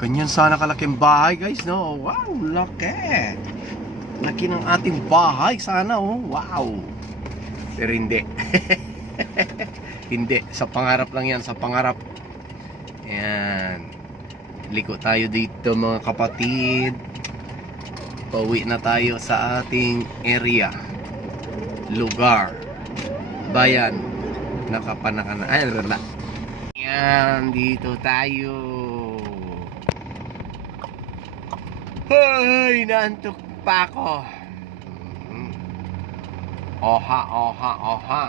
Ganyan sana kalaking bahay guys, no? Wow, laki. Laki ng ating bahay sana, oh. Wow. Pero hindi. hindi. Sa pangarap lang yan, sa pangarap. Yan. Liko tayo dito mga kapatid. Pauwi na tayo sa ating area. Lugar. Bayan. Nakapanakana. Ay, wala. Yan, dito tayo. Ay, naantok pa ako. Mm. Oha, oha, oha.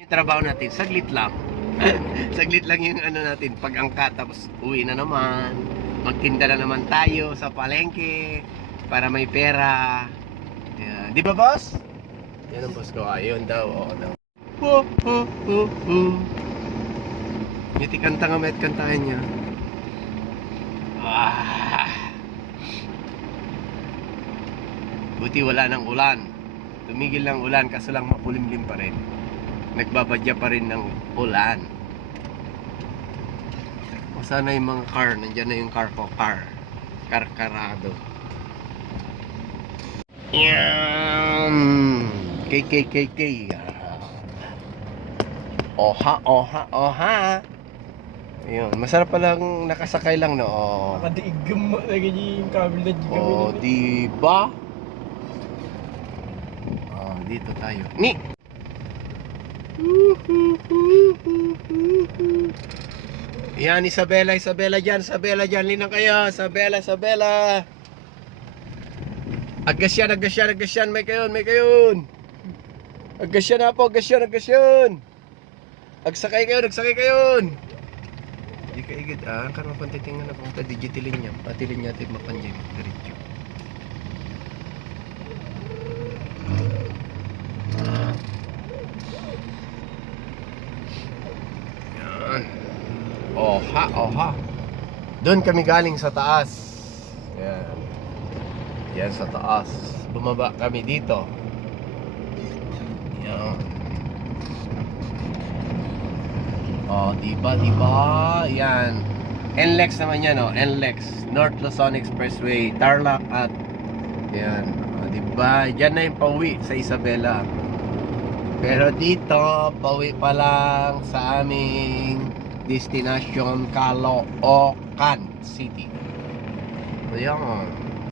Yung trabaho natin, saglit lang. saglit lang yung ano natin, pag-angkat, tapos uwi na naman. Magtinda na naman tayo sa palengke para may pera. Yan. Di ba, boss? Yan ang boss ko. Ayun daw. Oo daw. Ho, ho, ho, ho. Ngiti kanta nga met kantahan niya. Ah. Buti wala ng ulan. Tumigil ng ulan kaso lang makulimlim pa rin. Nagbabadya pa rin ng ulan. O sana yung mga car, nandyan na yung car ko, car. Karkarado. Yan. KKKK. Oha, oha, oha. Ayun, masarap palang nakasakay lang, no? Oh. Nakadiigam mo lagi yung yung Oh, di ba? Oh, dito tayo. Ni. Yan, Isabela, Isabela dyan, Isabela dyan, linang kayo, Isabela, Isabela. Agasyan, agasyan, agasyan, may kayon, may kayon. Agasyan na po, agasyan, agasyan. Agsakay kayo, agsakay kayo. Di ka igid ah, kan mapantitingan na kung ta digitalin niya, patilin niya tin mapanjing diretso. Yan. Oha, oha. Doon kami galing sa taas. Yan. Yan sa taas. Bumaba kami dito. Yan. Oh, di ba, di ba? Yan. NLEX naman yan, oh. NLEX. North Luzon Expressway. Tarlac at yan. Oh, di ba? Diyan na yung pauwi sa Isabela. Pero dito, pauwi pa lang sa aming destination Caloocan City. So, yan.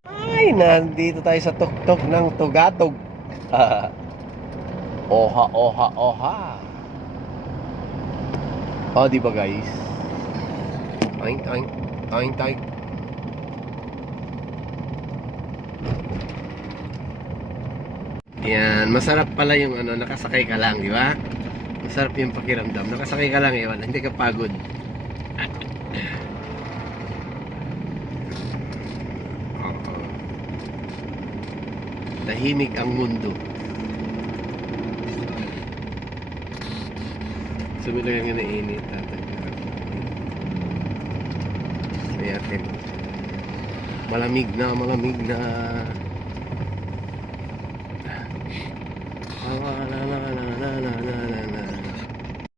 Ay, nandito tayo sa tuktok ng Tugatog. oha, oha, oha. Oh, di guys? Taing, taing, taing, taing. Yan, masarap pala yung ano, nakasakay ka lang, di ba? Masarap yung pakiramdam. Nakasakay ka lang, wala, hindi ka pagod. Tahimik ang mundo. Sumilang nga na init tatagyan. Ayan. Malamig na, malamig na.